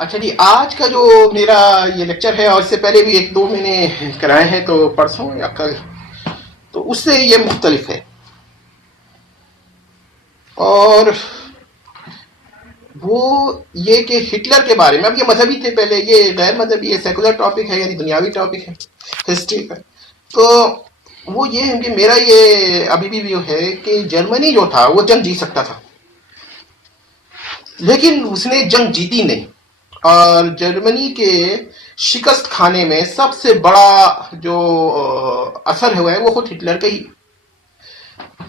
अच्छा जी, आज का जो मेरा ये लेक्चर है, और इससे पहले भी एक दो मैंने कराए हैं, तो परसों या कल, तो उससे ये मुख्तलिफ है। और वो ये कि हिटलर के बारे में, अब ये मजहबी थे पहले, ये गैर मजहबी, ये सेकुलर टॉपिक है, यानी दुनियावी टॉपिक है हिस्ट्री का। तो वो ये है कि मेरा ये अभी भी व्यू है कि जर्मनी जो था वो जंग जीत सकता था, लेकिन उसने जंग जीती नहीं। और जर्मनी के शिकस्त खाने में सबसे बड़ा जो असर हुआ है वो खुद हिटलर का ही।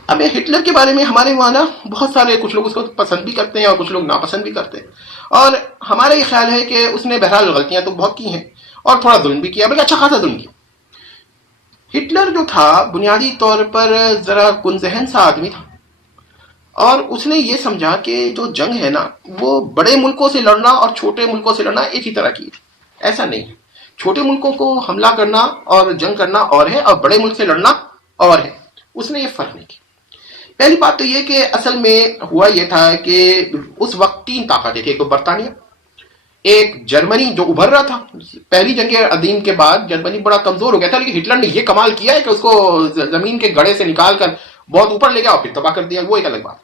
अब हिटलर के बारे में हमारे वहाँ ना बहुत सारे, कुछ लोग उसको पसंद भी करते हैं और कुछ लोग नापसंद भी करते हैं। और हमारा ये ख्याल है कि उसने बहरहाल गलतियां तो बहुत की हैं और थोड़ा जुल्म भी किया, बल्कि अच्छा खासा जुल्म किया। हिटलर जो था बुनियादी तौर पर जरा कुनजहन सा आदमी था, और उसने ये समझा कि जो जंग है ना वो बड़े मुल्कों से लड़ना और छोटे मुल्कों से लड़ना एक ही तरह की है। ऐसा नहीं है, छोटे मुल्कों को हमला करना और जंग करना और है, और बड़े मुल्क से लड़ना और है। उसने ये फर्क नहीं किया। पहली बात तो ये कि असल में हुआ ये था कि उस वक्त तीन ताकतें थी, एक तो बरतानिया, एक जर्मनी जो उभर रहा था। पहली जंग अदीम के बाद जर्मनी बड़ा कमजोर हो गया था, लेकिन हिटलर ने यह कमाल किया है कि उसको जमीन के गड़े से निकाल कर बहुत ऊपर ले गया और फिर तबाह कर दिया, वो एक अलग बात।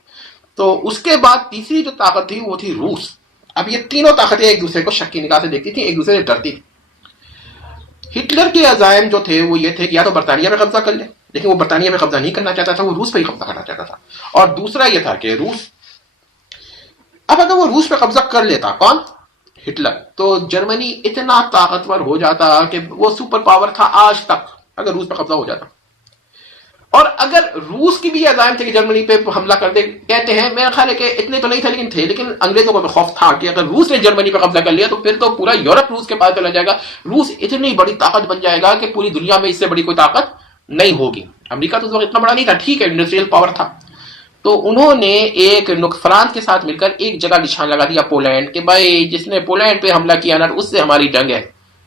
तो उसके बाद तीसरी जो ताकत थी वो थी रूस। अब ये तीनों ताकतें एक दूसरे को शक की निगाह से देखती थी, एक दूसरे से डरती थी। हिटलर के अजायम जो थे वो ये थे कि या तो बरतानिया पे कब्जा कर ले, लेकिन वो बरतानिया पे कब्जा नहीं करना चाहता था, वो रूस पे ही कब्जा करना चाहता था। और दूसरा ये था कि रूस, अब अगर वो रूस पे कब्जा कर लेता, कौन? हिटलर, तो जर्मनी इतना ताकतवर हो जाता कि वो सुपर पावर था आज तक, अगर रूस पे कब्जा हो जाता। और अगर रूस की भी अजायम थे कि जर्मनी पे हमला कर दे, कहते हैं, मेरा ख्याल है कि इतने तो नहीं थे लेकिन थे, लेकिन अंग्रेजों को तो खौफ था कि अगर रूस ने जर्मनी पे कब्जा कर लिया तो फिर तो पूरा यूरोप रूस के पास चला जाएगा, रूस इतनी बड़ी ताकत बन जाएगा कि पूरी दुनिया में इससे बड़ी कोई ताकत नहीं होगी। अमेरिका तो उस वक्त इतना बड़ा नहीं था, ठीक है, इंडस्ट्रियल पावर था। तो उन्होंने एक फ्रांस के साथ मिलकर एक जगह निशान लगा दिया, पोलैंड, कि भाई जिसने पोलैंड पे हमला किया ना उससे हमारी जंग है।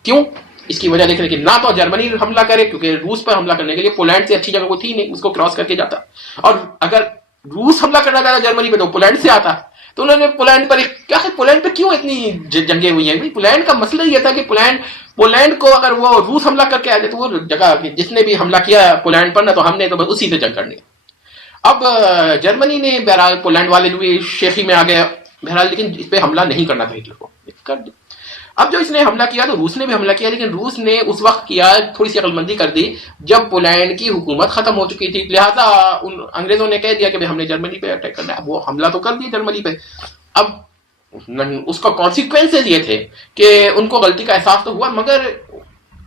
क्यों? इसकी वजह देखने की, ना तो जर्मनी हमला करे, क्योंकि रूस पर हमला करने के लिए पोलैंड से अच्छी जगह कोई थी नहीं, उसको क्रॉस करके जाता। और अगर रूस हमला करना चाहता जर्मनी पे तो पोलैंड से आता। तो उन्होंने पोलैंड पर क्या है, पोलैंड पे क्यों इतनी जंगे हुई हैं? पोलैंड का मसला यह था कि पोलैंड को अगर वो रूस हमला करके आ जाए तो वो जगह, जिसने भी हमला किया पोलैंड पर ना, तो हमने तो बस उसी से जंग करनी। अब जर्मनी ने बहरहाल, पोलैंड वाले भी शेखी में आ गए बहरहाल, लेकिन इस पर हमला नहीं करना था हिटलर को, कर दिया। अब जो इसने हमला किया तो रूस ने भी हमला किया, लेकिन रूस ने उस वक्त किया, थोड़ी सी अकलमंदी कर दी जब पोलैंड की हुकूमत खत्म हो चुकी थी। लिहाजा उन अंग्रेजों ने कह दिया कि भाई हमने जर्मनी पे अटैक करना है। वो हमला तो कर दिया जर्मनी पे। अब उसका कॉन्सिक्वेंसेज ये थे कि उनको गलती का एहसास तो हुआ, मगर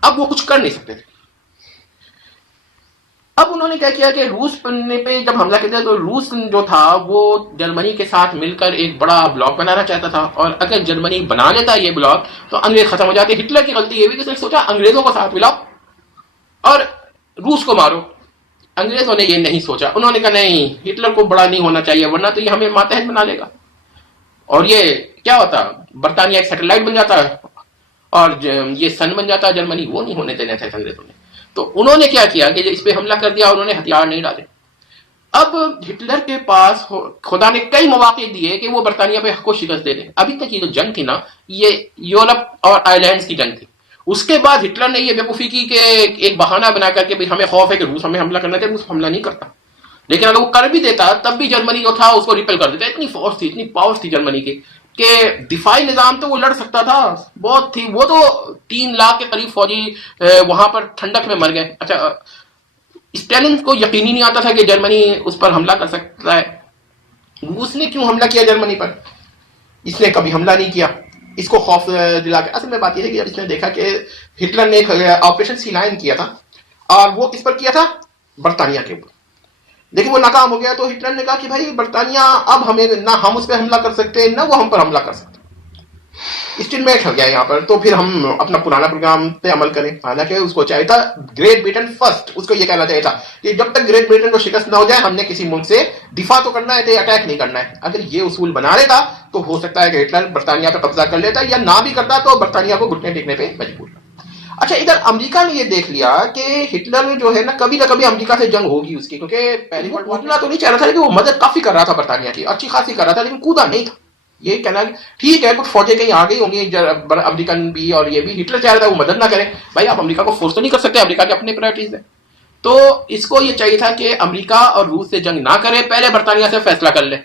अब वो कुछ कर नहीं सकते थे। अब उन्होंने क्या किया कि रूस पे जब हमला किया तो रूस जो था वो जर्मनी के साथ मिलकर एक बड़ा ब्लॉक बनाना चाहता था, और अगर जर्मनी बना लेता ये ब्लॉक तो अंग्रेज खत्म हो जाते। हिटलर की गलती ये भी कि उसने सोचा अंग्रेजों को साथ मिलाओ और रूस को मारो। अंग्रेजों ने ये नहीं सोचा, उन्होंने कहा नहीं, हिटलर को बड़ा नहीं होना चाहिए वरना तो ये हमें मातहत बना लेगा, और ये क्या होता, बरतानिया एक सैटेलाइट बन जाता और ये सन बन जाता जर्मनी। वो नहीं होने देना था अंग्रेजों ने। तो उन्होंने क्या किया कि इस पे हमला कर दिया, उन्होंने हथियार नहीं डाले। अब हिटलर के पास खुदा ने कई मौके दिए कि वो बरतानिया पे को शिकस्त दे दे। अभी तक ये जो जंग थी ना, ये यूरोप और आयरलैंड की जंग थी। उसके बाद हिटलर ने ये बेवकूफी की कि एक बहाना बना करके भाई हमें खौफ है कि रूस हमें हमला करना चाहिए, रूस हमला नहीं करता। लेकिन अगर वो कर भी देता तब भी जर्मनी जो था उसको रिपेल कर देता। इतनी फोर्स थी, इतनी पावर्स थी जर्मनी की कि दिफाई निजाम तो वो लड़ सकता था, बहुत थी। वो तो 3 लाख के करीब फौजी वहां पर ठंडक में मर गए। अच्छा, स्टालिन को यकीन ही नहीं आता था कि जर्मनी उस पर हमला कर सकता है। उसने क्यों हमला किया जर्मनी पर? इसने कभी हमला नहीं किया, इसको खौफ दिला के। असल में बात यह है कि जब इसने देखा कि हिटलर ने एक ऑपरेशन सी लाइन किया था, और वो किस पर किया था? बरतानिया के ऊपर, लेकिन वो नाकाम हो गया। तो हिटलर ने कहा कि भाई बरतानिया अब हमें, ना हम उस पर हमला कर सकते ना वो हम पर हमला कर सकते, स्टेलमेट हो गया यहाँ पर। तो फिर हम अपना पुराना प्रोग्राम पे अमल करें। हालांकि उसको चाहिए था ग्रेट ब्रिटेन फर्स्ट, उसको ये कहना चाहिए था कि जब तक ग्रेट ब्रिटेन को शिकस्त ना हो जाए हमने किसी मुल्क से दिफा तो करना है, अटैक नहीं करना है। अगर ये उसूल बना लेता तो हो सकता है कि हिटलर बरतानिया पर कब्जा कर लेता, या ना भी करता तो बरतानिया को घुटने टेकने पर मजबूर। अच्छा, इधर अमेरिका ने ये देख लिया कि हिटलर जो है ना कभी अमेरिका से जंग होगी उसकी, क्योंकि पहली वर्ल्ड वॉर कूदना तो नहीं चाह रहा था, लेकिन वो मदद काफी कर रहा था बरतानिया की, अच्छी खासी कर रहा था, लेकिन कूदा नहीं था। ये कहना कि ठीक है कुछ फौजें कहीं आ गई होंगी अमेरिकन भी, और ये भी हिटलर चाह रहा था वो मदद ना करे। भाई आप अमेरिका को फोर्स तो नहीं कर सकते, अमेरिका के अपने प्रायोरिटीज है। तो इसको ये चाहिए था कि अमेरिका और रूस से जंग ना करे, पहले बरतानिया से फैसला कर ले।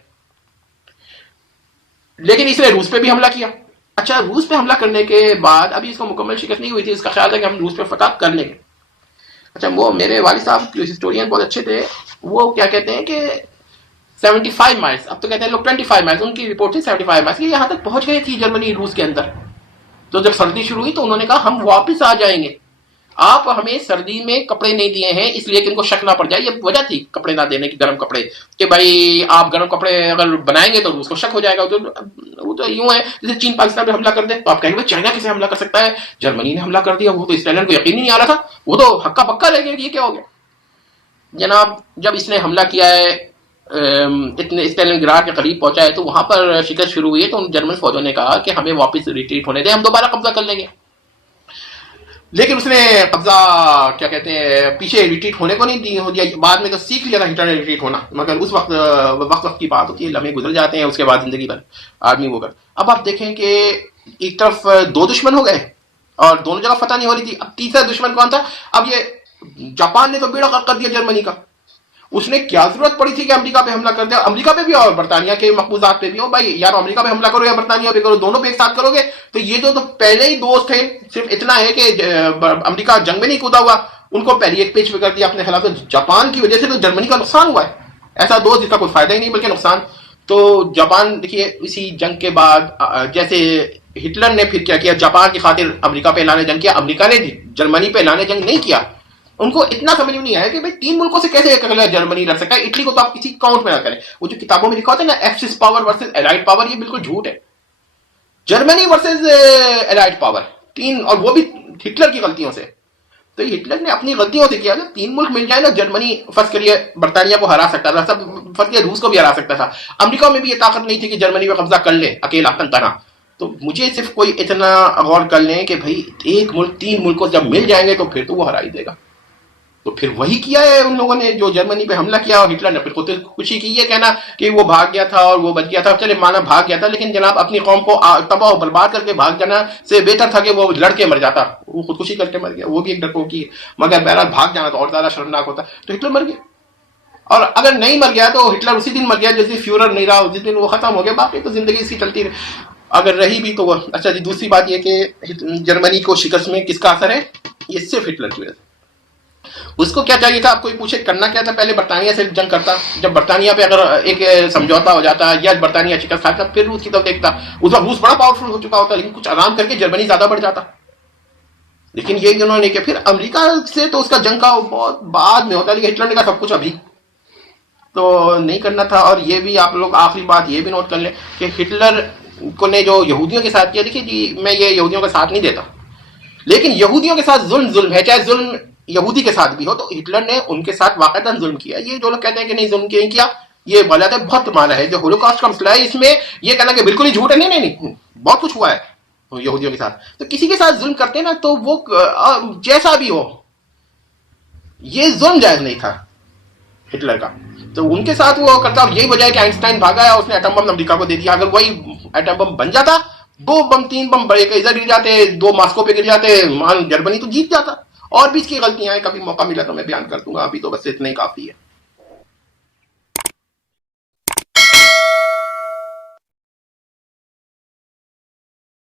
लेकिन इसने रूस पे भी हमला किया। अच्छा, रूस पे हमला करने के बाद अभी इसको मुकम्मल शिकस्त नहीं हुई थी, इसका ख्याल था कि हम रूस पे फतह कर लेंगे। अच्छा, वो मेरे वालिद साहब हिस्टोरियन बहुत अच्छे थे, वो क्या कहते हैं कि 75 माइल्स, अब तो कहते हैं लोग 25 माइल्स, उनकी रिपोर्ट थी 75 माइल्स, ये यहां तक पहुंच गई थी जर्मनी रूस के अंदर। तो जब सर्दी शुरू हुई तो उन्होंने कहा हम वापस आ जाएंगे, आप हमें सर्दी में कपड़े नहीं दिए हैं इसलिए कि इनको शक ना पड़ जाए। ये वजह थी कपड़े ना देने की, गर्म कपड़े, कि भाई आप गर्म कपड़े अगर बनाएंगे तो रूस को शक हो जाएगा। तो वो तो यूं है जैसे चीन पाकिस्तान पे हमला कर दे तो आप कहेंगे चाइना कैसे हमला कर सकता है, जर्मनी ने हमला कर दिया, वो तो स्टालिन को यकीन ही नहीं आ रहा था, वो तो हक्का पक्का रह गया, ये क्या हो गया जनाब। जब इसने हमला किया है, इतने स्टालिनग्राड के करीब पहुंचा है, तो वहां पर शिकस्त शुरू हुई है। तो उन जर्मन फौजों ने कहा कि हमें वापस रिट्रीट होने दें, हम दोबारा कब्जा कर लेंगे। लेकिन उसने कब्जा क्या कहते हैं पीछे रिट्रीट होने को नहीं दिया। बाद में तो सीख लिया था हिटलर ने रिट्रीट होना, मगर उस वक्त वक्त की बात होती है, लम्हे गुजर जाते हैं, उसके बाद जिंदगी भर आदमी वो कर। अब आप देखें कि एक तरफ दो दुश्मन हो गए और दोनों जगह फतह नहीं हो रही थी, अब तीसरा दुश्मन कौन था? अब ये जापान ने तो बेड़ा गर्क कर दिया जर्मनी का। उसने क्या जरूरत पड़ी थी कि अमेरिका पे हमला कर दिया, अमेरिका पे भी और बरतानिया के मकबूजात पे भी हो। भाई यार अमेरिका पे हमला करो या बरतानिया पे करो, दोनों पे एक साथ करोगे तो ये तो पहले ही दोस्त थे। सिर्फ इतना है कि अमेरिका जंग में नहीं कूदा हुआ, उनको पहले एक पेज पे कर दिया अपने खिलाफ। तो जापान की वजह से तो जर्मनी का नुकसान हुआ है, ऐसा दोस्त जिसका कोई फायदा ही नहीं बल्कि नुकसान। तो जापान देखिए इसी जंग के बाद जैसे हिटलर ने फिर क्या किया, जापान की खातिर अमेरिका पे लाने जंग किया, अमेरिका ने जर्मनी पे लाने जंग नहीं किया। उनको इतना समझ में नहीं आया कि भाई तीन मुल्कों से कैसे अकेला जर्मनी लड़ सकता है, इटली को तो आप किसी काउंट में ना करें। वो जो किताबों में लिखा होता है ना axis power versus allied power, ये बिल्कुल झूठ है। जर्मनी वर्सेस एलाइड पावर तीन, और वो भी हिटलर की गलतियों से। तो हिटलर ने अपनी गलतियों से किया ना, तीन मुल्क मिल जाए ना, जर्मनी फर्स्ट करिए बरतानिया को हरा सकता था, सब फर्स्ट करिए रूस को भी हरा सकता था। अमेरिका में भी ये ताकत नहीं थी कि जर्मनी पे कब्जा कर ले अकेला तनतना। तो मुझे सिर्फ कोई इतना गौर कर लें कि भाई एक मुल्क तीन मुल्कों जब मिल जाएंगे तो फिर तो वो हरा ही देगा। तो फिर वही किया है उन लोगों ने जो जर्मनी पे हमला किया, और हिटलर ने फिर खुद खुशी की। ये कहना कि वो भाग गया था और वो बच गया था, चले माना भाग गया था, लेकिन जनाब अपनी कौम को तबाह बर्बाद करके भाग जाना से बेहतर था कि वो लड़के मर जाता। वो खुदकुशी करके मर गया, वो भी एक डरपोकी है, मगर बहरहाल भाग जाना तो और ज्यादा शर्मनाक होता। तो हिटलर मर गया, और अगर नहीं मर गया तो हिटलर उसी दिन मर गया जिस दिन फ्यूरर नहीं रहा, जिस दिन वो खत्म हो गया। बाकी तो जिंदगी इसकी चलती रही, अगर रही भी तो वो। अच्छा जी, दूसरी बात यह कि जर्मनी को शिकस्त में किसका असर है, ये सिर्फ हिटलर की वजह से। उसको क्या चाहिए था, आपको पूछे करना क्या था, पहले बरतानिया से जंग करता। जब बरतानिया पे अगर एक समझौता हो जाता या बरतानिया शिकस्त खाता, फिर रूस की तरफ देखता। उस वक्त रूस बड़ा पावरफुल हो चुका होता, लेकिन कुछ आराम करके जर्मनी ज्यादा बढ़ जाता। लेकिन ये उन्होंने किया। फिर अमेरिका से तो उसका जंग का बहुत बाद में होता, लेकिन हिटलर ने कहा सब कुछ अभी तो नहीं करना था। और ये भी आप लोग आखिरी बात ये भी नोट कर लें कि हिटलर को ने जो यहूदियों के साथ किया, देखिए जी मैं ये यहूदियों का साथ नहीं देता, लेकिन यहूदियों के साथ जुल्म है, चाहे जुल्म यहूदी के साथ भी हो, तो हिटलर ने उनके साथ वाकईतन जुल्म किया। ये जो लोग कहते हैं कि नहीं जुल्म नहीं किया, ये गलत है, बहुत माना है। जो होलोकॉस्ट का मसला है इसमें ये कहना कि बिल्कुल ही झूठ है, नहीं नहीं नहीं, बहुत कुछ हुआ है यहूदियों के साथ। तो किसी के साथ जुल्म करते ना तो वो जैसा भी हो, ये जुल्म जायज नहीं था हिटलर का, तो उनके साथ वो करता। और यही वजह है कि आइंस्टाइन भागा है, उसने एटम बम अमेरिका को दे दिया। अगर वही एटम बम बन जाता, दो बम तीन बम बड़े इधर गिर जाते, दो मास्को पे गिर जाते, मान जर्मनी तो जीत जाता। और भी इसकी गलतियां हैं, कभी मौका मिला तो मैं बयान कर दूंगा, अभी तो बस इतना ही काफी है।